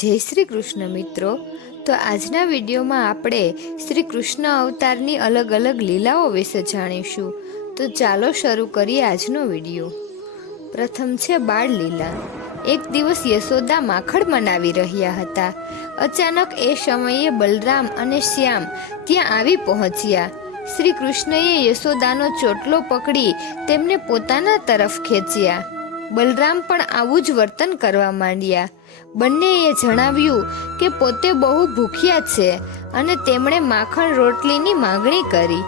જય શ્રી કૃષ્ણ મિત્રો। તો આજના વિડીયોમાં આપણે શ્રી કૃષ્ણ અવતારની અલગ અલગ લીલાઓ વિશે જાણીશું। તો ચાલો શરૂ કરીએ આજનો વિડીયો। પ્રથમ છે બાળ લીલા। એક દિવસ યશોદા માખણ બનાવી રહ્યા હતા। અચાનક એ સમયે બલરામ અને શ્યામ ત્યાં આવી પહોંચ્યા। શ્રી કૃષ્ણએ યશોદાનો ચોટલો પકડી તેમને પોતાના તરફ ખેંચ્યા। બલરામ પણ આવું જ વર્તન કરવા માંડ્યા। બંનેએ જણાવ્યું કે પોતે બહુ ભૂખ્યા છે અને તેમણે માખણ રોટલીની માંગણી કરી।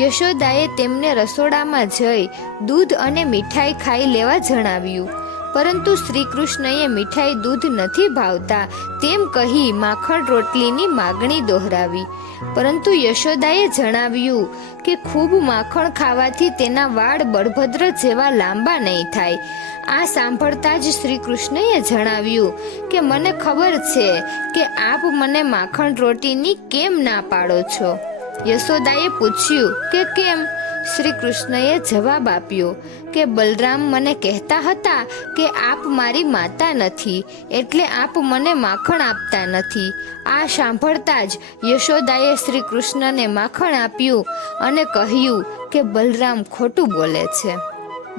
યશોદાએ તેમને રસોડામાં જઈ દૂધ અને મીઠાઈ ખાઈ લેવા જણાવ્યું, પરંતુ શ્રી કૃષ્ણએ મીઠાઈ દૂધ નથી ભાવતા તેમ કહી માખણ રોટલીની માગણી દોહરાવી। પરંતુ યશોદાએ જણાવ્યું કે ખૂબ માખણ ખાવાથી તેના વાળ બળભદ્ર જેવા લાંબા નહીં થાય। આ સાંભળતા જ શ્રી કૃષ્ણએ જણાવ્યું કે મને ખબર છે કે આપ મને માખણ રોટીની કેમ ના પાડો છો। યશોદાએ પૂછ્યું કે કેમ? શ્રી કૃષ્ણએ જવાબ આપ્યો કે બલરામ મને કહેતા હતા કે આપ મારી માતા નથી, એટલે આપ મને માખણ આપતા નથી। આ સાંભળતા જ યશોદાએ શ્રી કૃષ્ણને માખણ આપ્યું અને કહ્યું કે બલરામ ખોટું બોલે છે।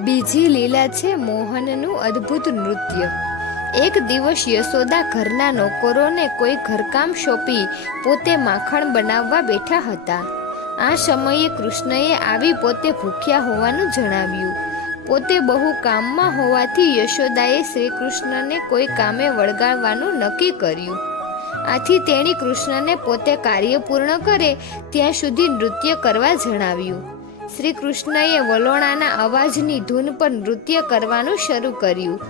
બીજી લીલા છે મોહનનું અદ્ભુત નૃત્ય। એક દિવસ યશોદા ઘરના નોકરોને કોઈ ઘરકામ સોંપી પોતે માખણ બનાવવા બેઠા હતા। આ સમયે કૃષ્ણએ આવી પોતે ભૂખ્યા હોવાનું જણાવ્યું। પોતે બહુ કામમાં હોવાથી યશોદાએ શ્રી કૃષ્ણને કોઈ કામે વળગાડવાનું નક્કી કર્યું। આથી તેણી કૃષ્ણને પોતે કાર્ય પૂર્ણ કરે ત્યાં સુધી નૃત્ય કરવા જણાવ્યું। શ્રી કૃષ્ણએ વલોણાના અવાજની ધૂન પર નૃત્ય કરવાનું શરૂ કર્યું।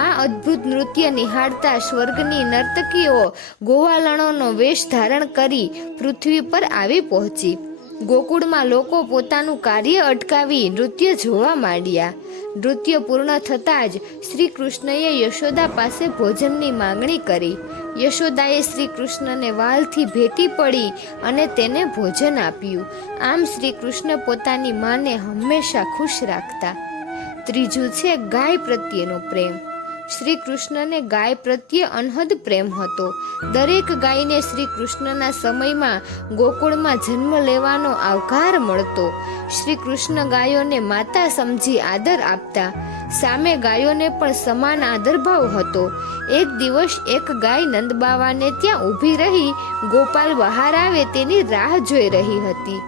આ અદ્ભુત નૃત્ય નિહાળતા સ્વર્ગની નર્તકીઓ ગોવાલણોનો વેશ ધારણ કરી પૃથ્વી પર આવી પહોંચી। ગોકુળમાં લોકો પોતાનું કાર્ય અટકાવી નૃત્ય જોવા માંડ્યા। નૃત્ય પૂર્ણ થતાં જ શ્રી કૃષ્ણએ યશોદા પાસે ભોજનની માંગણી કરી। યશોદાએ શ્રી કૃષ્ણને વાલથી ભેટી પડી અને તેને ભોજન આપ્યું। આમ શ્રી કૃષ્ણ પોતાની માને હંમેશા ખુશ રાખતા। ત્રીજું છે ગાય પ્રત્યેનો પ્રેમ। શ્રી કૃષ્ણને ગાય પ્રત્યે અનહદ પ્રેમ હતો। દરેક ગાયને શ્રી કૃષ્ણના સમયમાં ગોકુળમાં જન્મ લેવાનો આવકાર મળતો। શ્રી કૃષ્ણ ગાયોને માતા સમજી આદર આપતા। સામે ગાયોને પણ સમાન આદરભાવ હતો। એક દિવસ એક ગાય નંદબાવાને ત્યાં ઊભી રહી ગોપાલ બહાર આવે તેની રાહ જોઈ રહી હતી।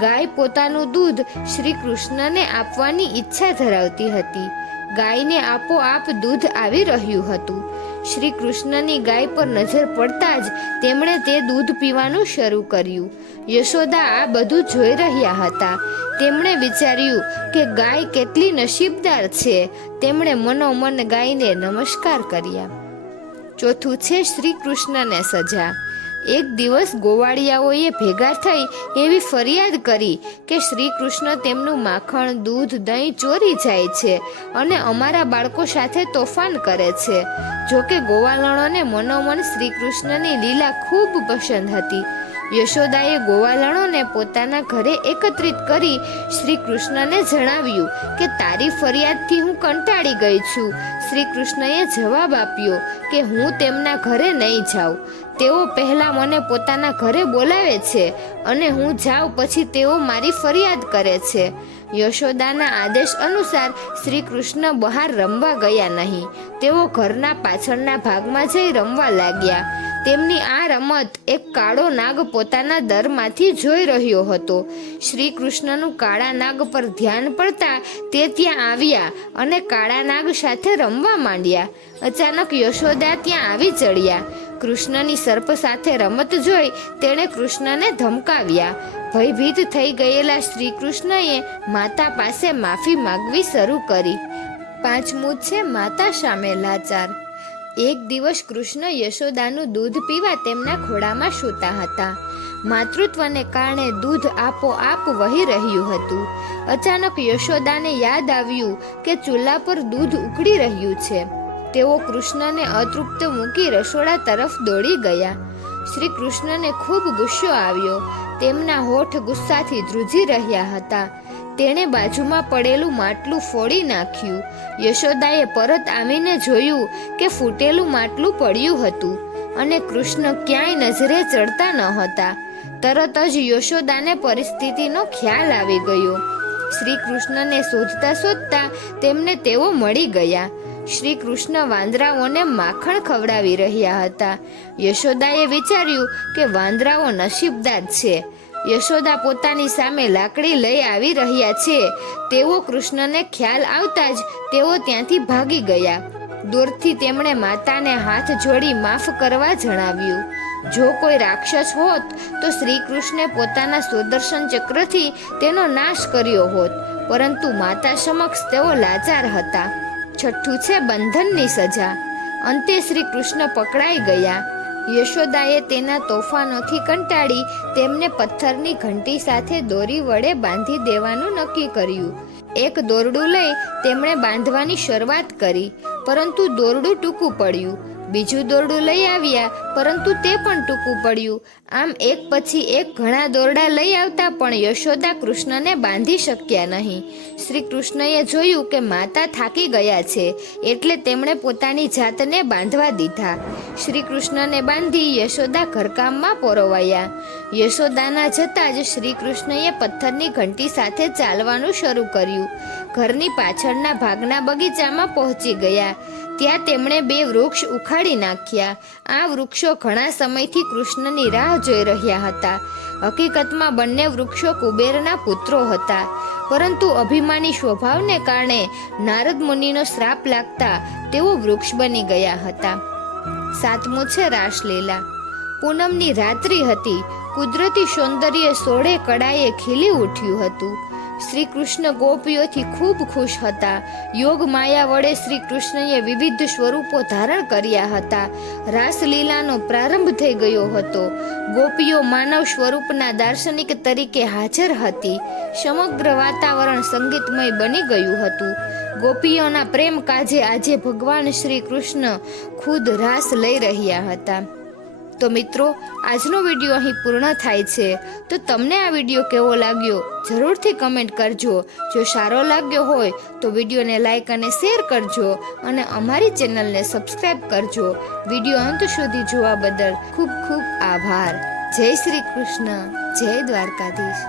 ગાય પોતાનું દૂધ શ્રી કૃષ્ણને આપવાની ઈચ્છા ધરાવતી હતી। ગાયને આપોઆપ દૂધ આવી રહ્યું હતું। શ્રી કૃષ્ણની ગાય પર નજર પડતા જ તેમણે તે દૂધ પીવાનું શરૂ કર્યું। યશોદા આ બધું જોઈ રહ્યા હતા। તેમણે વિચાર્યું કે ગાય કેટલી નસીબદાર છે। તેમણે મનોમન ગાયને નમસ્કાર કર્યા। ચોથું છે શ્રી કૃષ્ણને સજા। એક દિવસ ગોવાળિયાઓએ ભેગા થઈ એવી ફરિયાદ કરી કે શ્રી કૃષ્ણ તેમનું માખણ, દૂધ, દહીં ચોરી જાય છે અને અમારા બાળકો સાથે તોફાન કરે છે। જોકે ગોવાલણોને મનોમન શ્રી કૃષ્ણની લીલા ખૂબ પસંદ હતી। યશોદાએ ગોવાલણોને પોતાના ઘરે એકત્રિત કરી શ્રી કૃષ્ણને જણાવ્યું કે તારી ફરિયાદથી હું કંટાળી ગઈ છું। શ્રી કૃષ્ણએ જવાબ આપ્યો કે હું તેમના ઘરે નહીં જાઉં। તેઓ પહેલા મને પોતાના ઘરે બોલાવે છે અને હું જાઉં પછી તેઓ મારી ફરિયાદ કરે છે। યશોદાના આદેશ અનુસાર શ્રી કૃષ્ણ બહાર રમવા ગયા નહીં। તેઓ ઘરના પાછળના ભાગમાં જઈ રમવા લાગ્યા। તેમની આ રમત એક કાળો નાગ પોતાના દરમાંથી જોઈ રહ્યો હતો। શ્રી કૃષ્ણનું કાળા નાગ પર ધ્યાન પડતા તે ત્યાં આવ્યા અને કાળા નાગ સાથે રમવા માંડ્યા। અચાનક યશોદા ત્યાં આવી ચડ્યા। કૃષ્ણની સર્પ સાથે રમત જોઈ તેણે કૃષ્ણને ધમકાવ્યા। ભયભીત થઈ ગયેલા શ્રી કૃષ્ણએ માતા પાસે માફી માંગવી શરૂ કરી। પાંચમું છે માતા સામે લાચાર। એક દિવસ કૃષ્ણ યશોદાનું દૂધ પીવા તેમના ખોળામાં સૂતા હતા। માતૃત્વને કારણે દૂધ આપોઆપ વહી રહ્યું હતું। અચાનક યશોદાને યાદ આવ્યું કે ચૂલા પર દૂધ ઉકળી રહ્યું છે। તેઓ કૃષ્ણને અતૃપ્ત મૂકી રસોડા તરફ દોડી ગયા। શ્રી કૃષ્ણને ખૂબ ગુસ્સો આવ્યો। તેમના હોઠ ગુસ્સાથી ધ્રુજી રહ્યા હતા। તેણે બાજુમાં પડેલું માટલું ફોડી નાખ્યું. યશોદાએ પરત આવીને જોયું કે ફૂટેલું માટલું પડ્યું હતું અને કૃષ્ણ ક્યાંય નજરે ચડતા ન હતા. તરત જ યશોદાને પરિસ્થિતિનો ખ્યાલ આવી ગયો. શ્રી કૃષ્ણને શોધતા શોધતા તેમને તેઓ મળી ગયા. શ્રી કૃષ્ણ વાંદરાઓને માખણ ખવડાવી રહ્યા હતા. યશોદાએ વિચાર્યું કે વાંદરાઓ નસીબદાર છે. યશોદા પોતાની સામે લાકડી લઈ આવી રહ્યા છે તેવો કૃષ્ણને ખ્યાલ આવતા જ તેઓ ત્યાંથી ભાગી ગયા. દૂરથી તેમણે માતાને હાથ જોડી માફ કરવા જણાવ્યું. જો કોઈ રાક્ષસ હોત તો શ્રી કૃષ્ણે પોતાના સુદર્શન ચક્રથી તેનો નાશ કર્યો હોત, પરંતુ માતા સમક્ષ તેઓ લાચાર હતા. છઠ્ઠું છે બંધનની સજા. અંતે શ્રી કૃષ્ણ પકડાઈ ગયા. યશોદાએ તેના તોફાનોથી કંટાળી તેમને પથ્થરની ઘંટી સાથે દોરી વડે બાંધી દેવાનું નક્કી કર્યું. એક દોરડું લઈ તેમણે બાંધવાની શરૂઆત કરી, પરંતુ દોરડું ટૂંકું પડ્યું. બીજું દોરડું લઈ આવ્યા, પરંતુ તે પણ ટૂંકું પડ્યું. આમ એક પછી એક ઘણા દોરડા લઈ આવતા પણ યશોદા કૃષ્ણને બાંધી શક્યા નહીં. શ્રી કૃષ્ણએ જોયું કે માતા થાકી ગયા છે, એટલે તેમણે પોતાની જાતને બાંધવા દીધા. શ્રી કૃષ્ણને બાંધી યશોદા ઘરકામમાં પરોવાયા. યશોદાના જતાં જ શ્રી કૃષ્ણએ પથ્થરની ઘંટી સાથે ચાલવાનું શરૂ કર્યું. ઘરની પાછળના ભાગના બગીચામાં પહોંચી ગયા. ત્યાં તેમણે 2 વૃક્ષ ઉખાડી નાખ્યા. આ વૃક્ષો ઘણા સમયથી કૃષ્ણની રાહ જોઈ રહ્યા હતા. હકીકતમાં બંને વૃક્ષો કુબેરના પુત્રો હતા, પરંતુ અભિમાની સ્વભાવને કારણે નારદ મુનિનો શ્રાપ લાગતા તેઓ વૃક્ષ બની ગયા હતા. 7મું છે રાસલીલા. પૂનમની રાત્રિ હતી. કુદરતી સૌંદર્ય સોળે કળાએ ખીલી ઉઠ્યું હતું. શ્રી કૃષ્ણ ગોપીઓથી ખૂબ ખુશ હતા. યોગ માયા વડે શ્રી કૃષ્ણએ વિવિધ સ્વરૂપો ધારણ કર્યા હતા. રાસલીલાનો પ્રારંભ થઈ ગયો હતો. ગોપીઓ માનવ સ્વરૂપના દાર્શનિક તરીકે હાજર હતી. સમગ્ર વાતાવરણ સંગીતમય બની ગયું હતું. ગોપીઓના પ્રેમ કાજે આજે ભગવાન શ્રી કૃષ્ણ ખુદ રાસ લઈ રહ્યા હતા. તો મિત્રો, આજનો વિડીયો અહીં પૂર્ણ થાય છે. તો તમને આ વિડીયો કેવો લાગ્યો જરૂરથી કમેન્ટ કરજો. જો સારો લાગ્યો હોય તો વિડીયોને લાઈક અને શેર કરજો અને અમારી ચેનલને સબસ્ક્રાઈબ કરજો. વિડીયો અંત સુધી જોવા બદલ ખૂબ ખૂબ આભાર. જય શ્રી કૃષ્ણ. જય દ્વારકાધીશ.